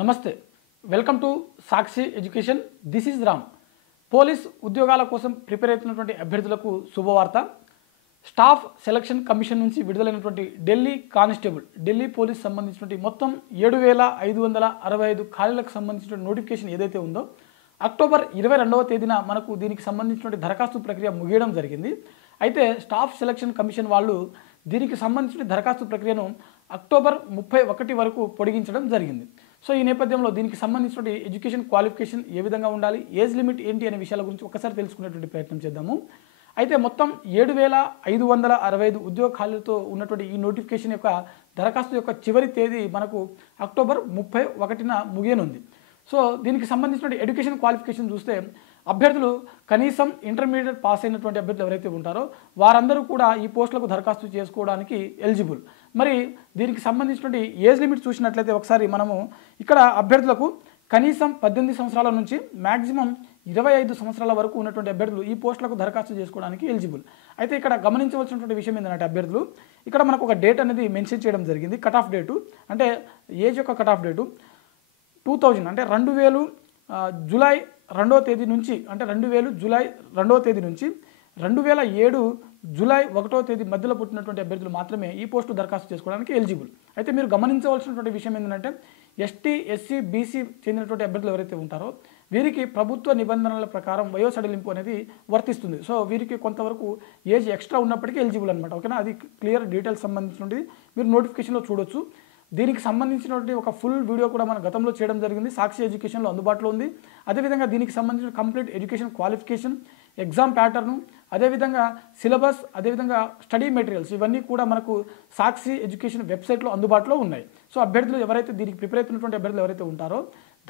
నమస్తే welcome to Sakshi education this is Ram police ఉద్యోగాల కోసం ప్రిపేర్ అవుతున్నటువంటి అభ్యర్థులకు శుభవార్త స్టాఫ్ సెలక్షన్ కమిషన్ నుంచి విడుదలైనటువంటి ఢిల్లీ కానిస్టేబుల్ ఢిల్లీ పోలీస్ సంబంధించినటువంటి మొత్తం 7565 ఖాళీలకు సంబంధించిన నోటిఫికేషన్ ఏదైతే ఉందో అక్టోబర్ 22వ తేదీన మనకు దీనికి సంబంధించినటువంటి దరఖాస్తు ప్రక్రియ ముగియడం జరిగింది. అయితే స్టాఫ్ సెలక్షన్ కమిషన్ వాళ్ళు దీనికి సంబంధించిన దరఖాస్తు ప్రక్రియను అక్టోబర్ 31 వరకు పొడిగించడం జరిగింది. సో ఈ నేపథ్యంలో దీనికి సంబంధించిన ఎడ్యుకేషన్ క్వాలిఫికేషన్ ఏ విధంగా ఉండాలి, ఏజ్ లిమిట్ ఏంటి అనే విషయాల గురించి ఒకసారి తెలుసుకునేటువంటి ప్రయత్నం చేద్దాము. అయితే మొత్తం 7565 ఉద్యోగ ఖాళీలతో ఉన్నటువంటి ఈ నోటిఫికేషన్ యొక్క దరఖాస్తు యొక్క చివరి తేదీ మనకు అక్టోబర్ 31న ముగియనుంది. సో దీనికి సంబంధించిన ఎడ్యుకేషన్ క్వాలిఫికేషన్ చూస్తే అభ్యర్థులు కనీసం ఇంటర్మీడియట్ పాస్ అయినటువంటి అభ్యర్థులు ఎవరైతే ఉంటారో వారందరూ కూడా ఈ పోస్టులకు దరఖాస్తు చేసుకోవడానికి ఎలిజిబుల్. మరి దీనికి సంబంధించినటువంటి ఏజ్ లిమిట్ చూసినట్లయితే ఒకసారి మనము ఇక్కడ అభ్యర్థులకు కనీసం 18 సంవత్సరాల నుంచి మ్యాక్సిమం 25 సంవత్సరాల వరకు ఉన్నటువంటి అభ్యర్థులు ఈ పోస్టులకు దరఖాస్తు చేసుకోవడానికి ఎలిజిబుల్. అయితే ఇక్కడ గమనించవలసినటువంటి విషయం ఏంటంటే అభ్యర్థులు ఇక్కడ మనకు ఒక డేట్ అనేది మెన్షన్ చేయడం జరిగింది. కట్ ఆఫ్ డేటు అంటే ఏజ్ యొక్క కట్ ఆఫ్ డేటు 2000 అంటే 2000 జూలై 2వ తేదీ నుంచి అంటే 2000 జూలై 2వ తేదీ నుంచి 2007 జూలై 1వ తేదీ మధ్యలో పుట్టినటువంటి అభ్యర్థులు మాత్రమే ఈ పోస్టు దరఖాస్తు చేసుకోవడానికి ఎలిజిబుల్. అయితే మీరు గమనించవలసినటువంటి విషయం ఏంటంటే ఎస్టీ ఎస్సీ బీసీ చెందినటువంటి అభ్యర్థులు ఎవరైతే ఉంటారో వీరికి ప్రభుత్వ నిబంధనల ప్రకారం వయో సడలింపు అనేది వర్తిస్తుంది. సో వీరికి కొంతవరకు ఏజ్ ఎక్స్ట్రా ఉన్నప్పటికీ ఎలిజిబుల్ అనమాట. ఓకేనా, అది క్లియర్ డీటెయిల్స్ సంబంధించినది మీరు నోటిఫికేషన్లో చూడొచ్చు. దీనికి సంబంధించినటువంటి ఒక ఫుల్ వీడియో కూడా మన గతంలో చేయడం జరిగింది, సాక్షి ఎడ్యుకేషన్లో అందుబాటులో ఉంది. అదేవిధంగా దీనికి సంబంధించిన complete education qualification, exam pattern, అదేవిధంగా సిలబస్, అదేవిధంగా స్టడీ మెటీరియల్స్ ఇవన్నీ కూడా మనకు సాక్షి ఎడ్యుకేషన్ వెబ్సైట్లో అందుబాటులో ఉన్నాయి. సో అభ్యర్థులు ఎవరైతే దీనికి ప్రిపేర్ అవుతున్నటువంటి అభ్యర్థులు ఎవరైతే ఉంటారో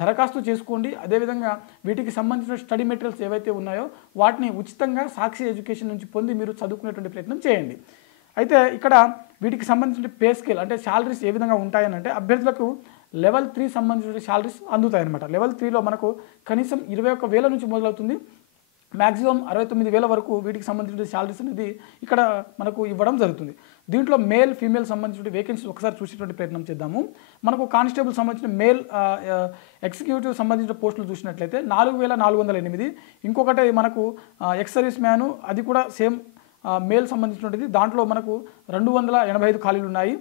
దరఖాస్తు చేసుకోండి. అదేవిధంగా వీటికి సంబంధించిన స్టడీ మెటీరియల్స్ ఏవైతే ఉన్నాయో వాటిని ఉచితంగా సాక్షి ఎడ్యుకేషన్ నుంచి పొంది మీరు చదువుకునేటువంటి ప్రయత్నం చేయండి. అయితే ఇక్కడ వీటికి సంబంధించిన పే స్కేల్ అంటే శాలరీస్ ఏ విధంగా ఉంటాయని అంటే అభ్యర్థులకు లెవెల్ 3 సంబంధించిన శాలరీస్ అందుతాయన్నమాట. లెవెల్ 3లో మనకు కనీసం 21,000 నుంచి మొదలవుతుంది, మ్యాక్సిమం 69,000 వరకు వీటికి సంబంధించిన శాలరీస్ అనేది ఇక్కడ మనకు ఇవ్వడం జరుగుతుంది. దీంట్లో మేల్ ఫీమేల్ సంబంధించిన వేకెన్సీస్ ఒకసారి చూసేటువంటి ప్రయత్నం చేద్దాము. మనకు కానిస్టేబుల్ సంబంధించిన మేల్ ఎగ్జిక్యూటివ్ సంబంధించిన పోస్టులు చూసినట్లయితే 4,408. ఇంకొకటి మనకు ఎక్స్ సర్వీస్ మ్యాను అది కూడా సేమ్ మేల్ సంబంధించినది, దాంట్లో మనకు 285 ఖాళీలు ఉన్నాయి.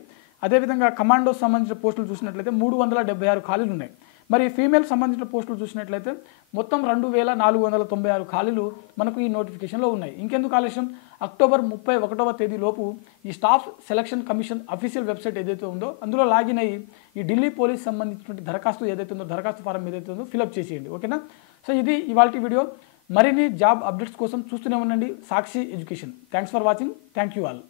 అదేవిధంగా కమాండోస్ సంబంధించిన పోస్టులు చూసినట్లయితే 376 ఖాళీలు ఉన్నాయి. మరి ఫీమేల్ సంబంధించిన పోస్టులు చూసినట్లయితే మొత్తం 2,496 ఖాళీలు మనకు ఈ నోటిఫికేషన్లో ఉన్నాయి. ఇంకెందుకు ఆలస్యం, అక్టోబర్ 31వ తేదీలోపు ఈ staff selection commission official website ఏదైతే ఉందో అందులో లాగిన్ అయ్యి ఈ ఢిల్లీ పోలీస్ సంబంధించినటువంటి దరఖాస్తు ఏదైతే ఉందో దరఖాస్తు ఫారం ఏదైతే ఉందో ఫిలప్ చేసేయండి. ఓకేనా, సో ఇది ఇవాల్టి వీడియో. మరిన్ని జాబ్ అప్డేట్స్ కోసం చూస్తూనే ఉండండి Sakshi education. Thanks for watching. Thank you all.